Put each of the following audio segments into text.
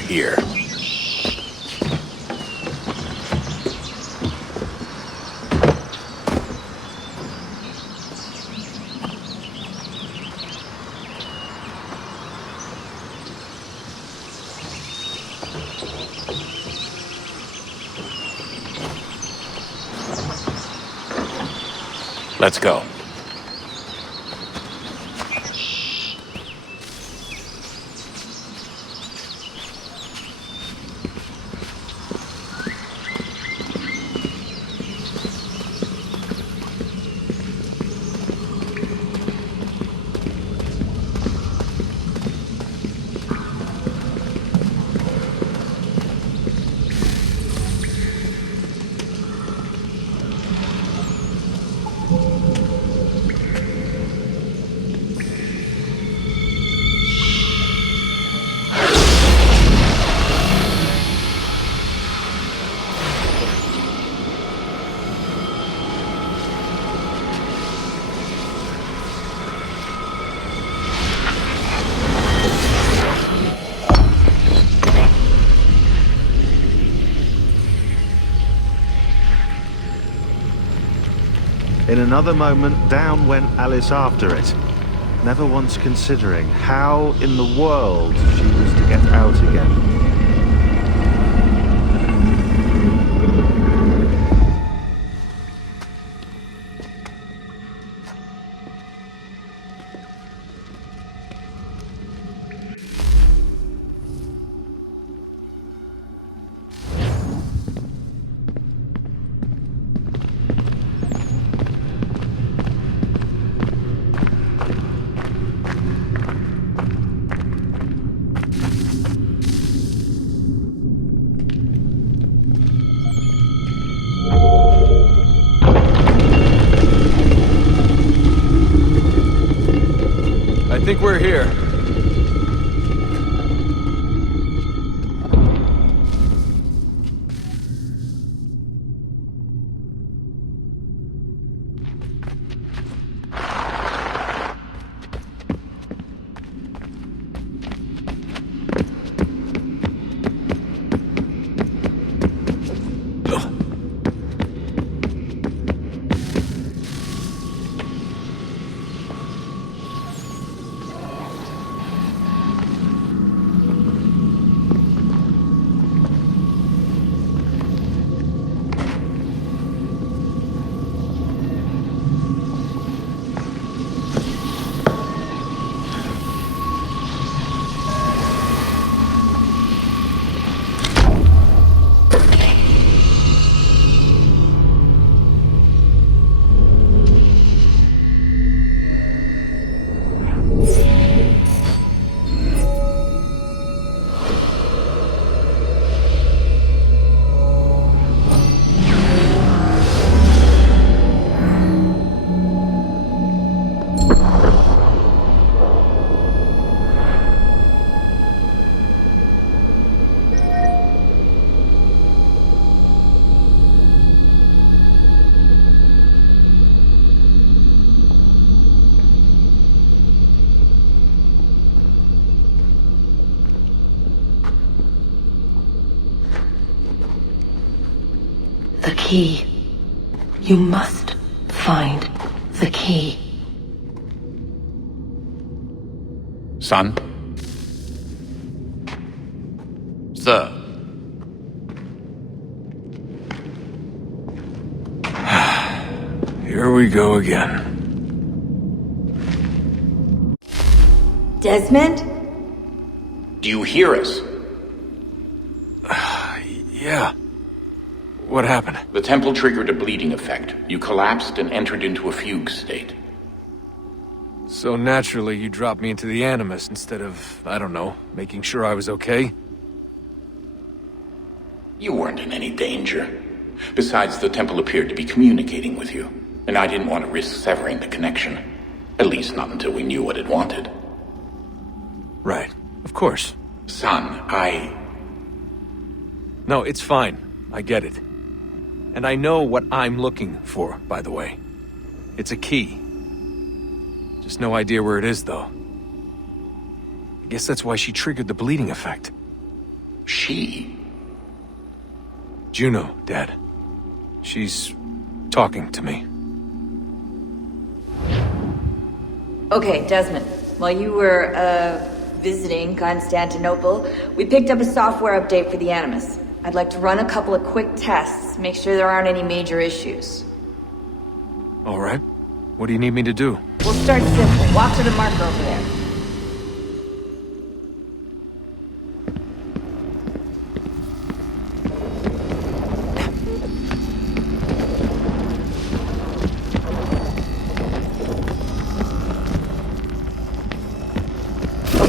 here. Let's go. In another moment, down went Alice after it, never once considering how in the world she was to get out again. I think we're here. The key. You must find the key. Son? Sir. Here we go again. Desmond? Do you hear us? Yeah. What happened? The temple triggered a bleeding effect. You collapsed and entered into a fugue state. So naturally, you dropped me into the Animus instead of, I don't know, making sure I was okay? You weren't in any danger. Besides, the temple appeared to be communicating with you, and I didn't want to risk severing the connection. At least not until we knew what it wanted. Right. Of course. Son, No, it's fine. I get it. And I know what I'm looking for, by the way. It's a key. Just no idea where it is, though. I guess that's why she triggered the bleeding effect. She? Juno, Dad. She's talking to me. Okay, Desmond. While you were, visiting Constantinople, we picked up a software update for the Animus. I'd like to run a couple of quick tests, make sure there aren't any major issues. All right. What do you need me to do? We'll start simple. Walk to the marker over there.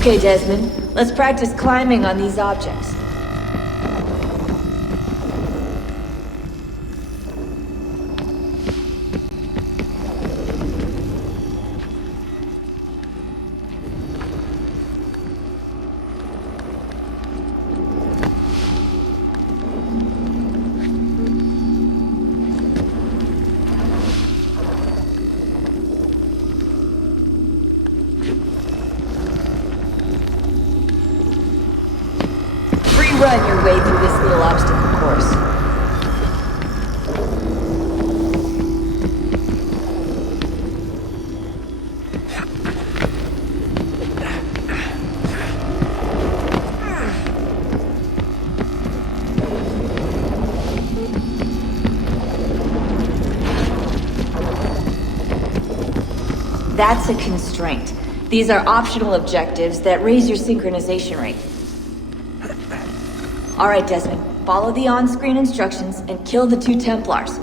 Okay, Desmond. Let's practice climbing on these objects. Run your way through this little obstacle course. That's a constraint. These are optional objectives that raise your synchronization rate. Alright, Desmond. Follow the on-screen instructions and kill the 2 Templars.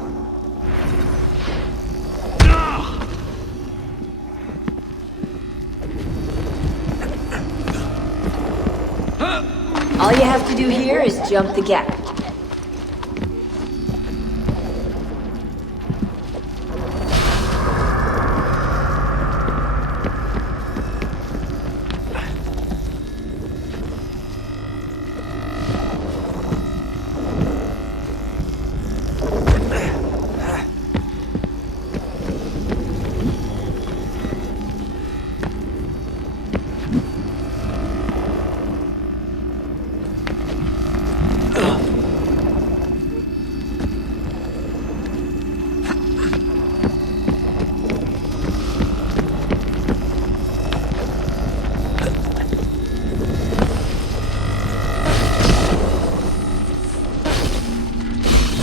All you have to do here is jump the gap.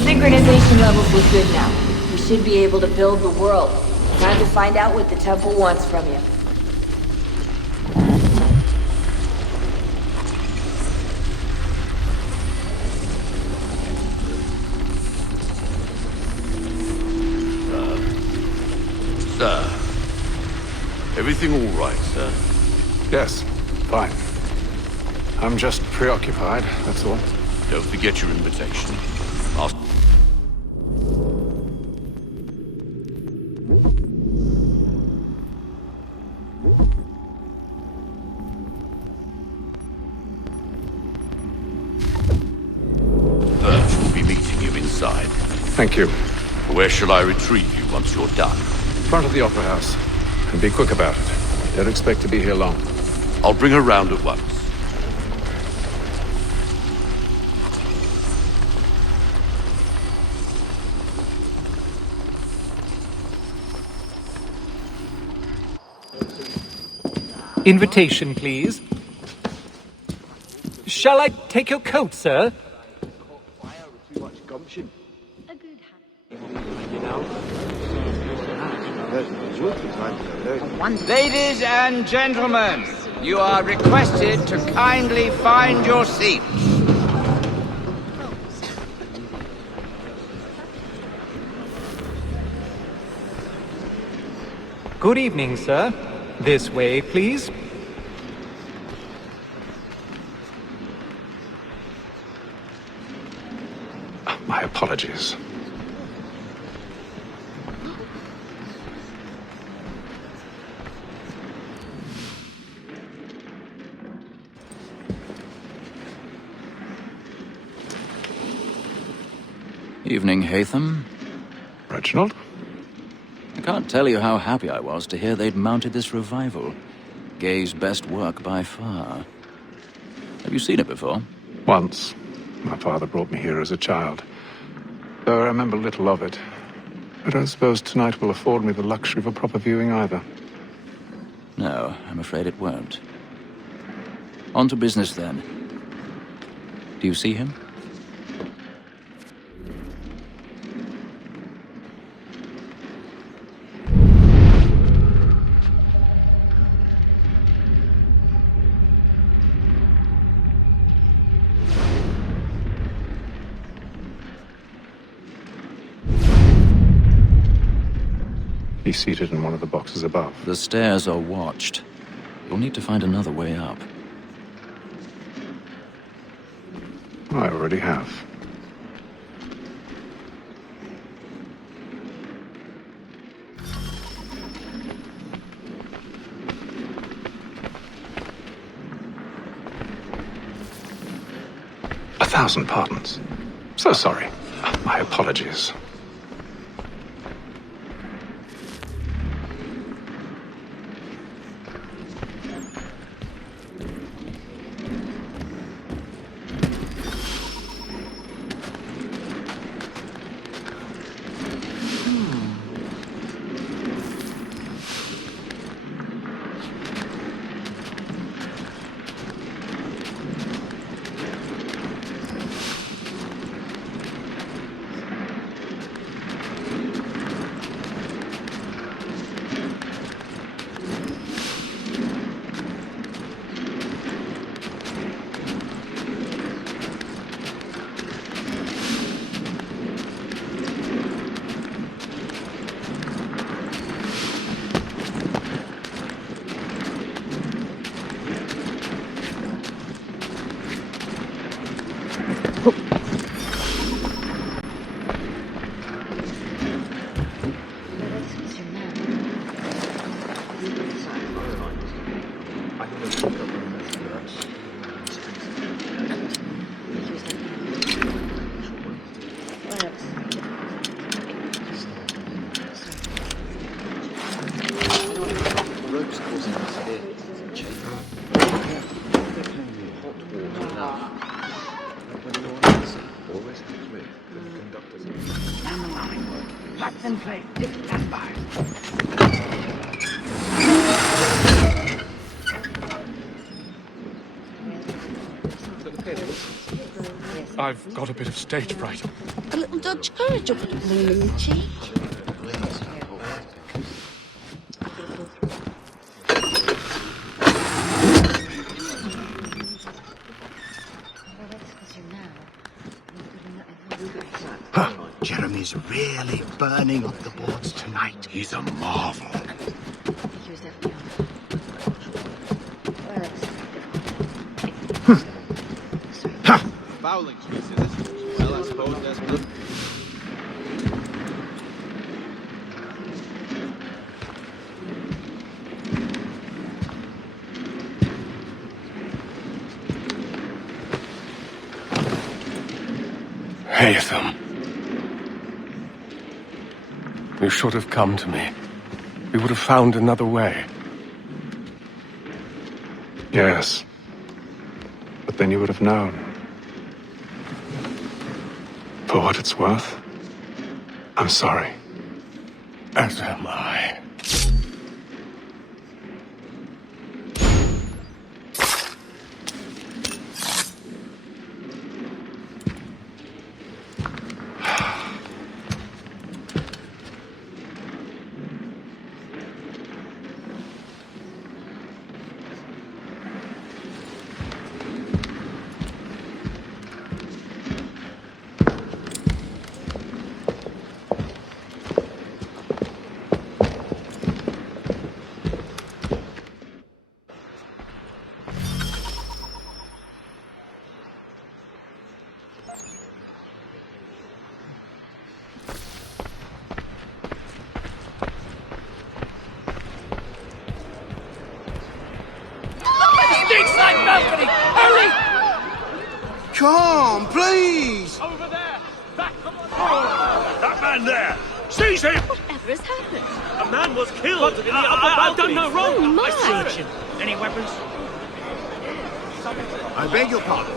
Synchronization levels look good now. We should be able to build the world. Time to find out what the temple wants from you. Sir. Everything all right, sir? Yes, fine. I'm just preoccupied, that's all. Don't forget your invitation. Ask Birch will be meeting you inside. Thank you. Where shall I retrieve you once you're done? Front of the Opera House. And be quick about it. Don't expect to be here long. I'll bring her round at once. Invitation, please. Shall I take your coat, sir? Ladies and gentlemen, you are requested to kindly find your seats. Good evening, sir. This way, please. My apologies. Evening, Hatham. Reginald? I can't tell you how happy I was to hear they'd mounted this revival. Gay's best work by far. Have you seen it before? Once, my father brought me here as a child. Though I remember little of it. I don't suppose tonight will afford me the luxury of a proper viewing either. No, I'm afraid it won't. On to business then. Do you see him? He's seated in one of the boxes above. The stairs are watched. You'll need to find another way up. I already have. A thousand pardons. So sorry. My apologies. I've got a bit of stage fright. A little Dutch courage will put a bloom in your cheek. Jeremy's really burning up the boards tonight. He's a marvel. Fouling speaks to this. Well, I suppose that's good. Haytham. You should have come to me. We would have found another way. Yes. But then you would have known. For what it's worth, I'm sorry. As am I. Come, please! Over there! That man there! Seize him! Whatever has happened? A man was killed in the upper balcony. I've done no wrong. Oh, my. I searched him. Any weapons? I beg your pardon.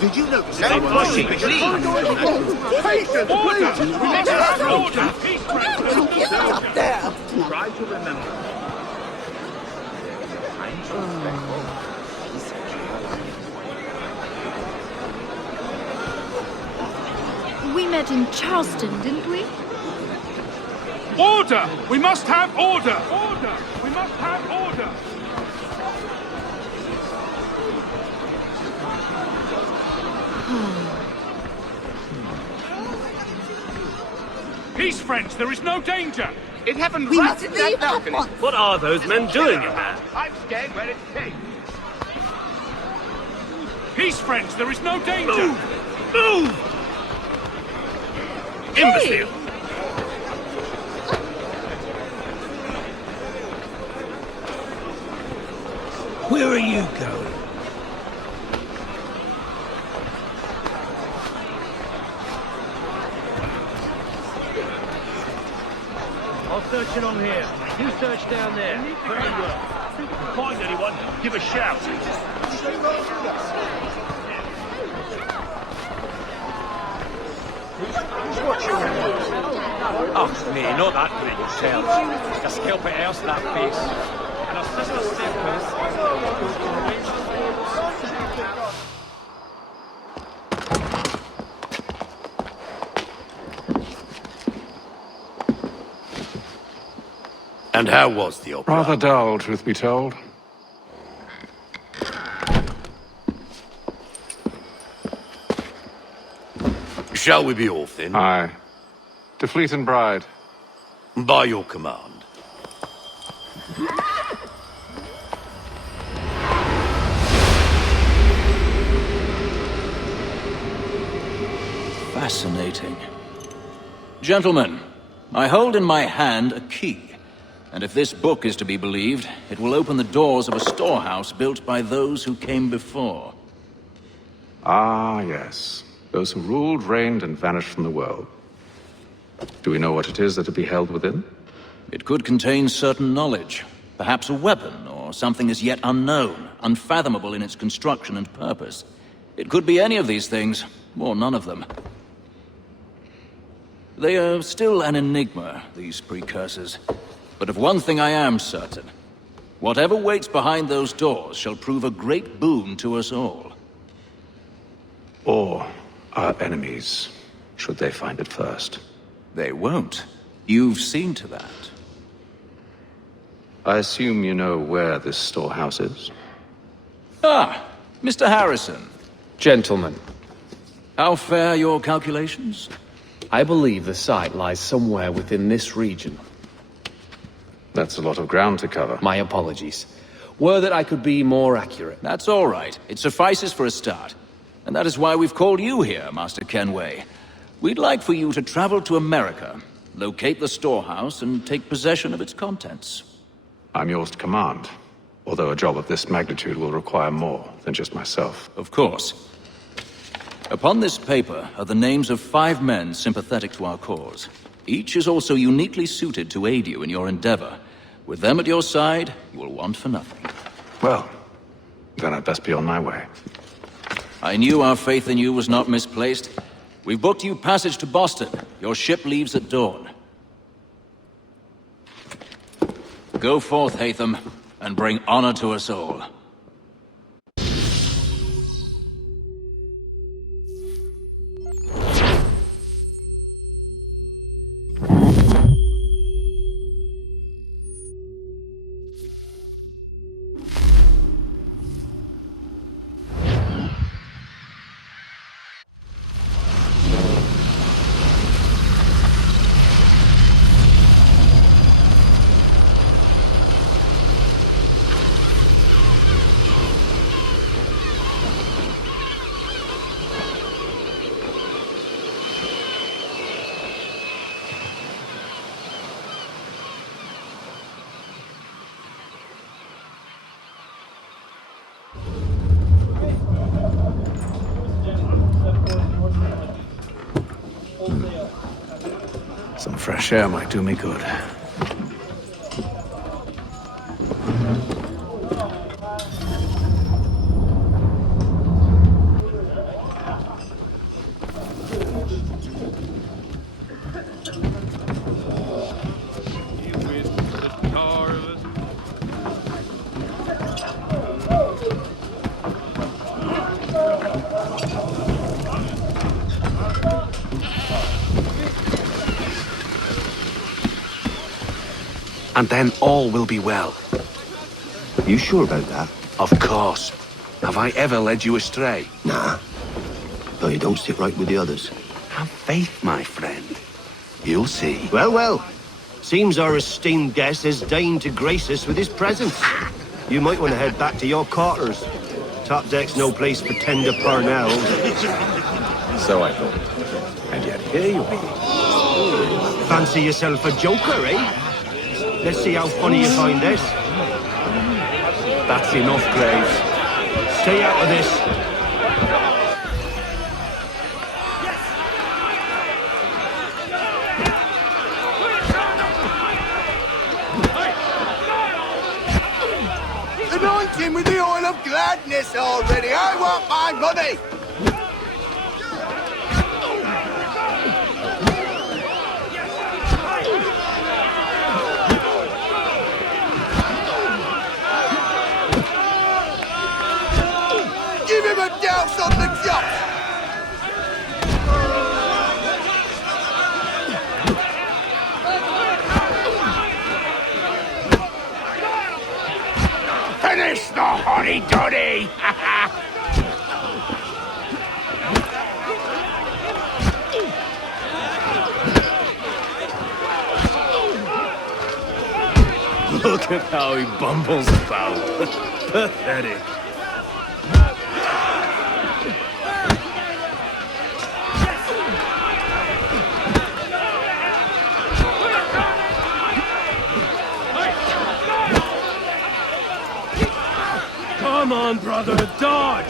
Did you notice No anyone pushing, leaving? please. Patience, Order! please. We must have order! Peace, friends. Get up there. Try to remember. We met in Charleston, didn't we? Order! We must have order! Order! We must have order! Peace, friends! There is no danger! It happened We right must in leave that at balcony! once. What are those men doing in there? I'm staying where it's safe. Peace, friends! There is no danger! Move! Imbecile! Where are you going? I'll search it on here. You search down there. Very well. If you can find anyone, give a shout. Oh, nee, not that great yourself. Just help it else, that face. And our sister And how was the opera? Rather dull, truth be told. Shall we be off then? Aye. To Fleet and Bride. By your command. Fascinating. Gentlemen, I hold in my hand a key. And if this book is to be believed, it will open the doors of a storehouse built by those who came before. Ah, yes. Those who ruled, reigned, and vanished from the world. Do we know what it is that to be held within? It could contain certain knowledge. Perhaps a weapon, or something as yet unknown, unfathomable in its construction and purpose. It could be any of these things, or none of them. They are still an enigma, these precursors. But of one thing I am certain. Whatever waits behind those doors shall prove a great boon to us all. Or our enemies, should they find it first. They won't. You've seen to that. I assume you know where this storehouse is? Ah, Mr. Harrison. Gentlemen, How fare your calculations? I believe the site lies somewhere within this region. That's a lot of ground to cover. My apologies. Were that I could be more accurate. That's all right. It suffices for a start. And that is why we've called you here, Master Kenway. We'd like for you to travel to America, locate the storehouse, and take possession of its contents. I'm yours to command, although a job of this magnitude will require more than just myself. Of course. Upon this paper are the names of 5 men sympathetic to our cause. Each is also uniquely suited to aid you in your endeavor. With them at your side, you will want for nothing. Well, then I'd best be on my way. I knew our faith in you was not misplaced. We've booked you passage to Boston. Your ship leaves at dawn. Go forth, Hatham, and bring honor to us all. Some fresh air might do me good. and then all will be well. You sure about that? Of course. Have I ever led you astray? Nah. Though you don't sit right with the others. Have faith, my friend. You'll see. Well, well. Seems our esteemed guest has deigned to grace us with his presence. You might want to head back to your quarters. Top deck's no place for tender parnells. So I thought. And yet here you are. Fancy yourself a joker, eh? Let's see how funny you find this. That's enough, Graves. Stay out of this. Anoint him with the oil of gladness already. I want my money. Give him a douse on the job. Finish the hoddy-doddy! Look at how he bumbles about. Pathetic. Come on, brother, dodge!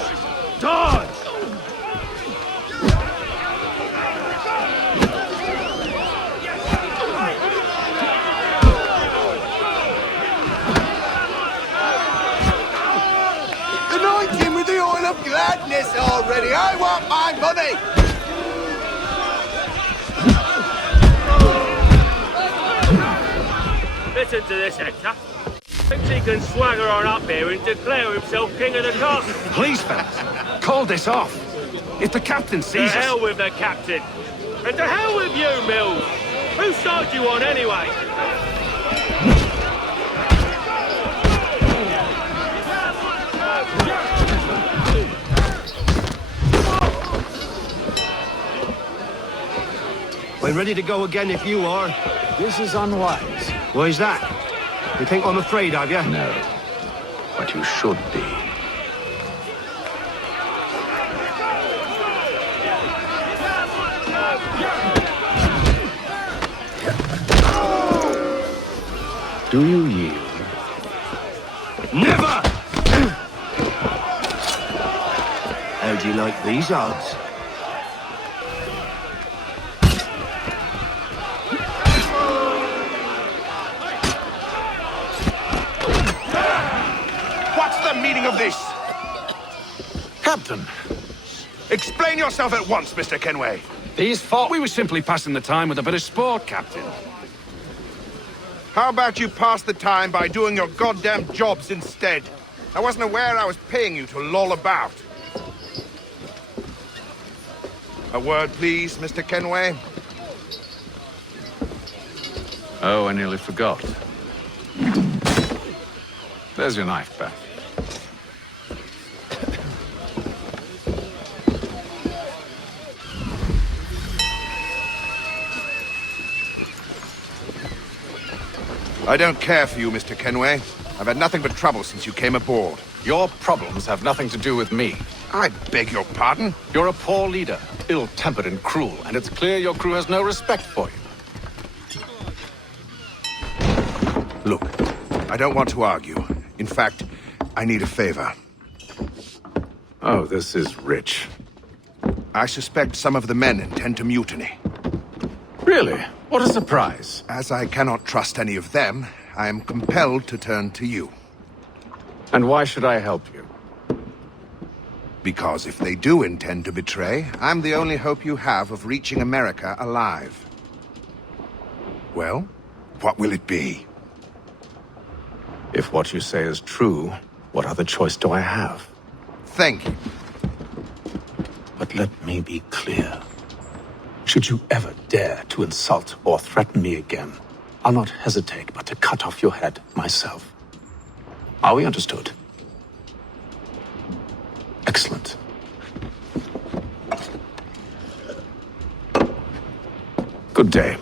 Dodge! Anoint him with the oil of gladness already. I want my money. Listen to this, Hector. Thinks he can swagger on up here and declare himself king of the castle. Please, fellas, call this off. If the captain To sees us... hell with the captain. And to hell with you, Mills. Whose side you on, anyway? We're ready to go again if you are. This is unwise. Why's that? You think I'm afraid of you? No. But you should be. Do you yield? Never! How do you like these odds? What's the meaning of this? Captain! Explain yourself at once, Mr. Kenway. These fought. We were simply passing the time with a bit of sport, Captain. How about you pass the time by doing your goddamn jobs instead? I wasn't aware I was paying you to loll about. A word, please, Mr. Kenway. Oh, I nearly forgot. There's your knife, Beth. I don't care for you, Mr. Kenway. I've had nothing but trouble since you came aboard. Your problems have nothing to do with me. I beg your pardon? You're a poor leader, ill-tempered and cruel, and it's clear your crew has no respect for you. Look, I don't want to argue. In fact, I need a favor. Oh, this is rich. I suspect some of the men intend to mutiny. Really? What a surprise. As I cannot trust any of them, I am compelled to turn to you. And why should I help you? Because if they do intend to betray, I'm the only hope you have of reaching America alive. Well, what will it be? If what you say is true, what other choice do I have? Thank you. But let me be clear. Should you ever dare to insult or threaten me again, I'll not hesitate but to cut off your head myself. Are we understood? Excellent. Good day.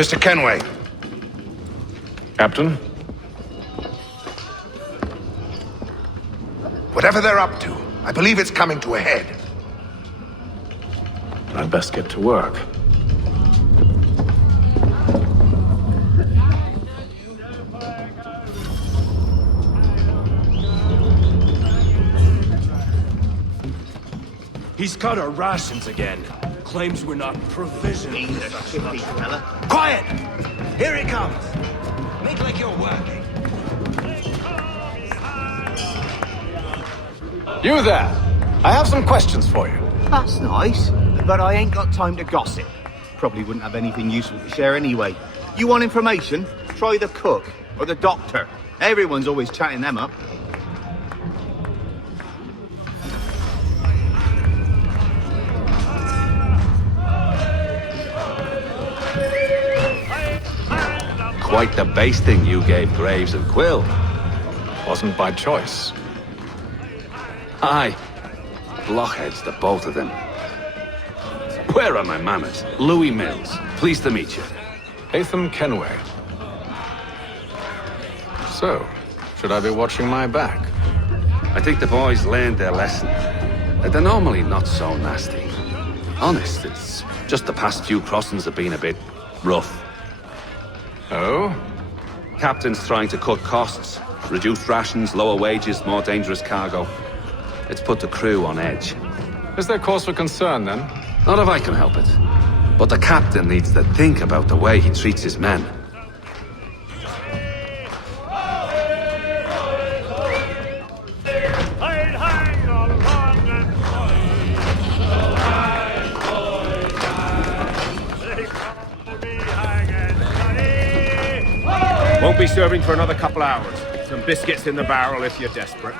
Mr. Kenway. Captain? Whatever they're up to, I believe it's coming to a head. I'd best get to work. He's cut our rations again. Claims we're not provisioned. Quiet! Here it comes. Make like you're working. You there! I have some questions for you. That's nice, but I ain't got time to gossip. Probably wouldn't have anything useful to share anyway. You want information? Try the cook or the doctor. Everyone's always chatting them up. Quite the basting you gave Graves and Quill. Wasn't by choice. Aye. Blockheads, the both of them. Where are my manners? Louis Mills. Pleased to meet you. Haytham Kenway. So, should I be watching my back? I think the boys learned their lesson. They're normally not so nasty. Honest, it's just the past few crossings have been a bit rough. Oh? Captain's trying to cut costs. Reduced rations, lower wages, more dangerous cargo. It's put the crew on edge. Is there cause for concern, then? Not if I can help it. But the captain needs to think about the way he treats his men. Won't be serving for another couple hours. Some biscuits in the barrel if you're desperate.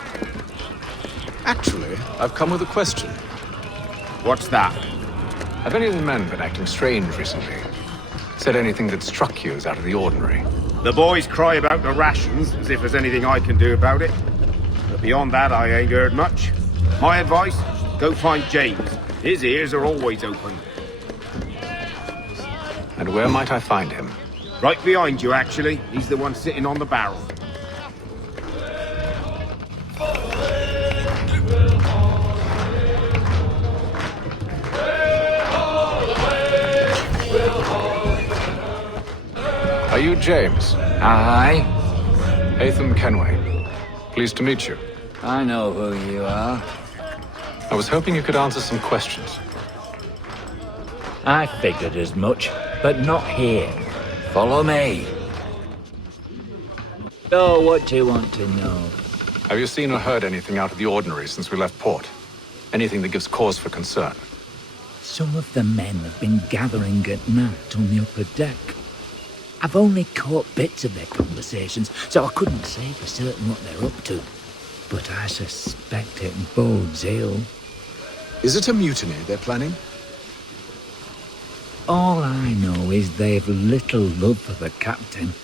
Actually, I've come with a question. What's that? Have any of the men been acting strange recently? Said anything that struck you as out of the ordinary? The boys cry about the rations, as if there's anything I can do about it. But beyond that, I ain't heard much. My advice, go find James. His ears are always open. And where might I find him? Right behind you, actually. He's the one sitting on the barrel. Are you James? Aye. Haytham Kenway. Pleased to meet you. I know who you are. I was hoping you could answer some questions. I figured as much, but not here. Follow me. So, what do you want to know? Have you seen or heard anything out of the ordinary since we left port? Anything that gives cause for concern? Some of the men have been gathering at night on the upper deck. I've only caught bits of their conversations, so I couldn't say for certain what they're up to. But I suspect it bodes ill. Is it a mutiny they're planning? All I know is they've little love for the captain.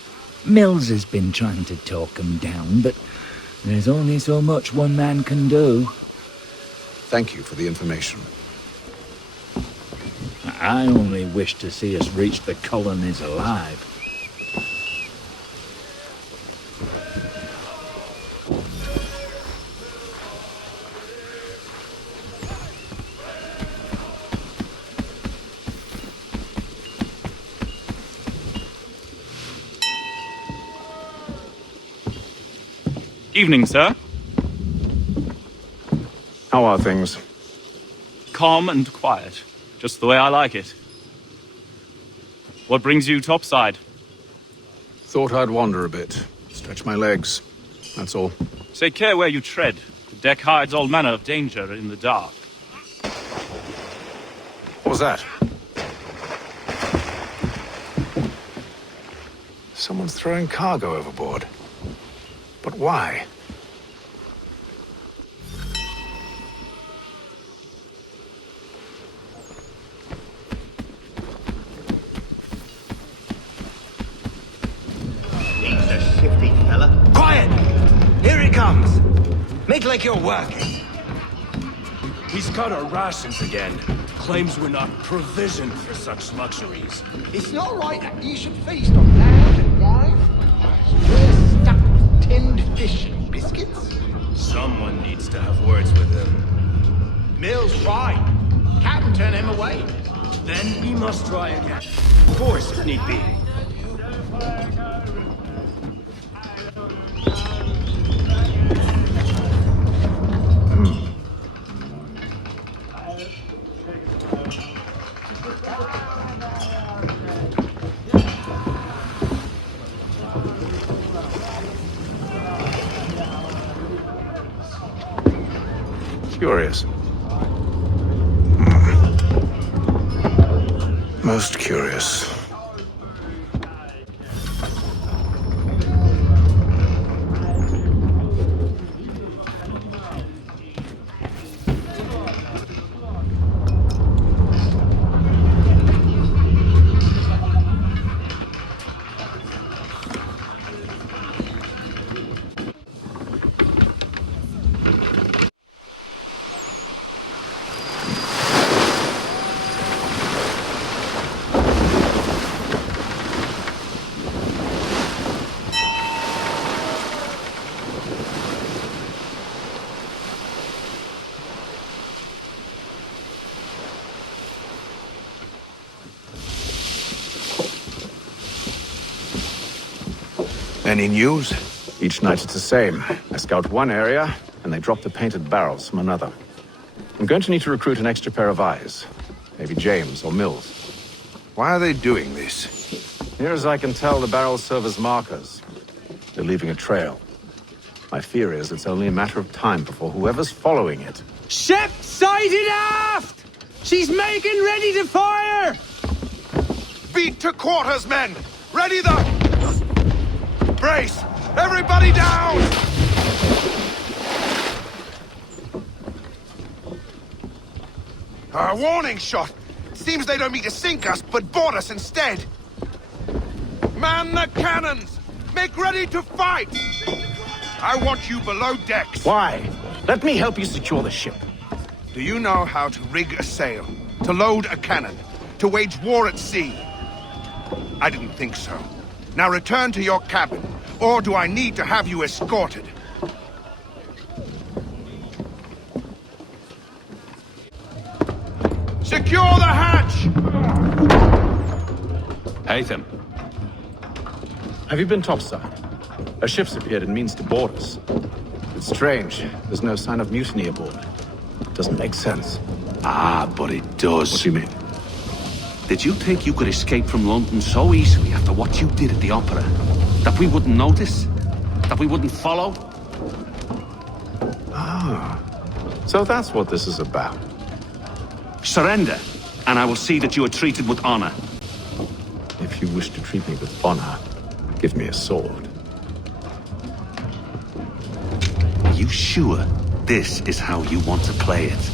Mills has been trying to talk 'em down, but there's only so much one man can do. Thank you for the information. I only wish to see us reach the colonies alive. Evening, sir. How are things? Calm and quiet. Just the way I like it. What brings you topside? Thought I'd wander a bit. Stretch my legs. That's all. Take care where you tread. The deck hides all manner of danger in the dark. What was that? Someone's throwing cargo overboard. But why? He's a shifty fella. Quiet! Here he comes! Make like you're working. He's got our rations again. Claims we're not provisioned for such luxuries. It's not right that you should feast on land and wine. We're stuck with tinned fish and biscuits. Someone needs to have words with him. Mills tried. Captain turned him away. Then we must try again. Of course, if need be. Curious. Most curious. Any news? Each night it's the same. I scout one area, and they drop the painted barrels from another. I'm going to need to recruit an extra pair of eyes. Maybe James or Mills. Why are they doing this? Near as I can tell, the barrels serve as markers. They're leaving a trail. My fear is it's only a matter of time before whoever's following it... Ship sighted aft! She's making ready to fire! Beat to quarters, men! Ready the... Brace! Everybody down! A warning shot! Seems they don't mean to sink us, but board us instead! Man the cannons! Make ready to fight! I want you below decks! Why? Let me help you secure the ship. Do you know how to rig a sail? To load a cannon? To wage war at sea? I didn't think so. Now return to your cabin, or do I need to have you escorted? Secure the hatch! Haytham. Have you been topside? A ship's appeared and means to board us. It's strange. There's no sign of mutiny aboard. Doesn't make sense. Ah, but it does. What do you mean? Did you think you could escape from London so easily after what you did at the opera? That we wouldn't notice? That we wouldn't follow? Ah. So that's what this is about. Surrender, and I will see that you are treated with honor. If you wish to treat me with honor, give me a sword. Are you sure this is how you want to play it?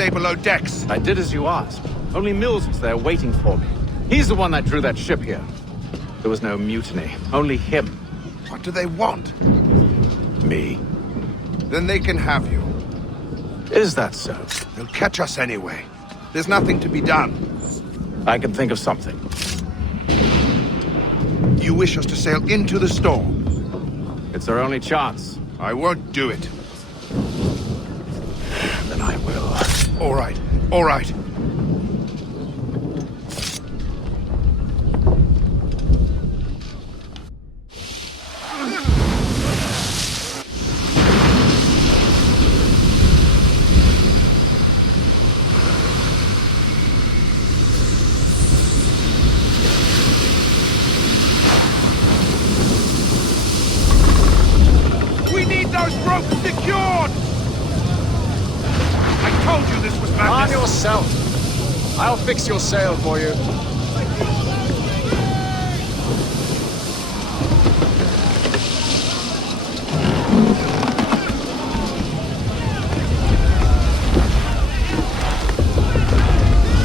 stay below decks. I did as you asked. Only Mills was there waiting for me. He's the one that drew that ship here. There was no mutiny, only him. What do they want? Me. Then they can have you. Is that so? They'll catch us anyway. There's nothing to be done. I can think of something. You wish us to sail into the storm? It's our only chance. I won't do it. Then I will. All right, all right. We need those ropes secured! I told you this was madness! Arm yourself. I'll fix your sail for you.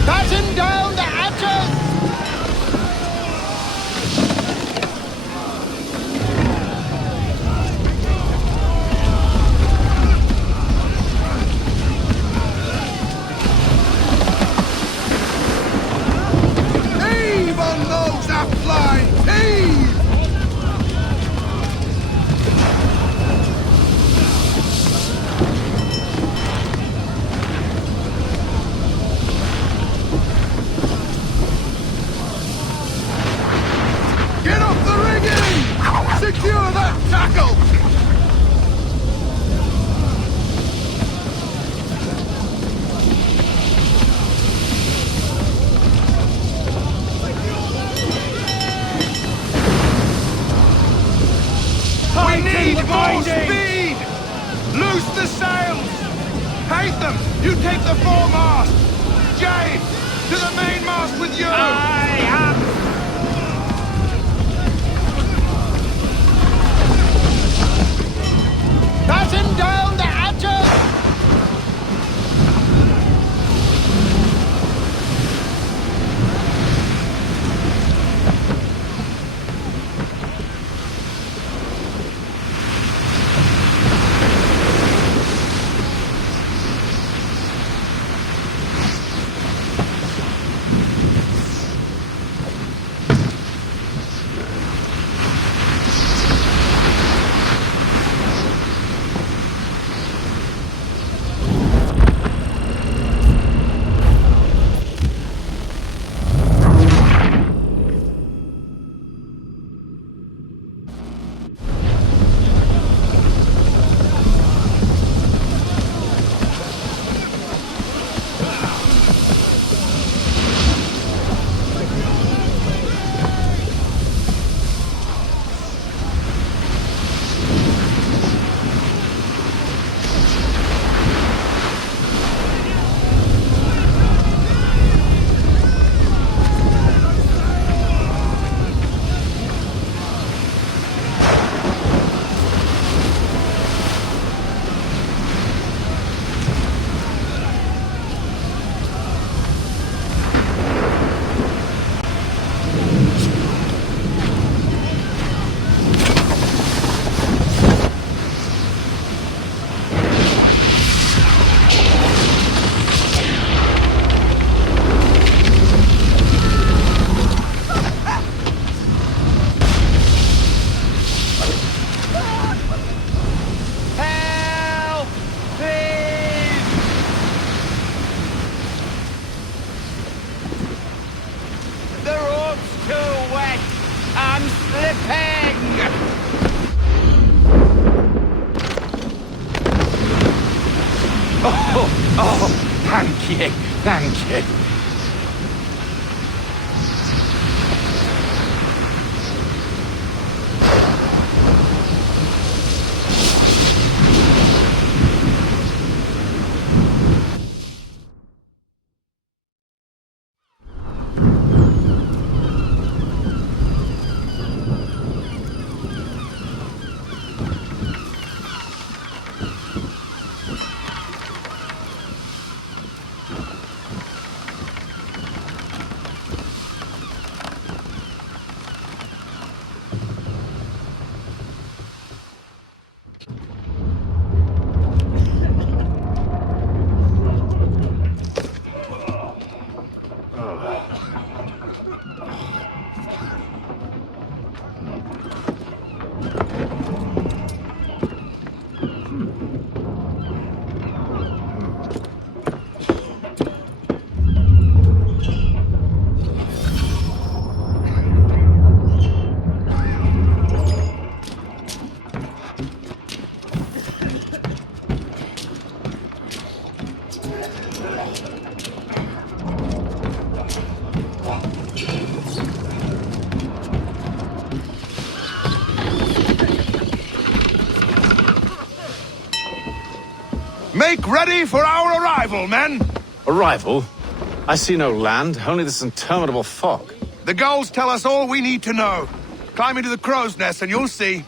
Batten down the hatches! Heave on those aft-flying! Heave! Get off the rigging! Secure that tackle! We need more speed! Loose the sails! Haytham, you take the foremast! James, to the mainmast with you! Batten down the hatches! Thank you, thank you. Make ready for our arrival, men! Arrival? I see no land, only this interminable fog. The gulls tell us all we need to know. Climb into the crow's nest and you'll see.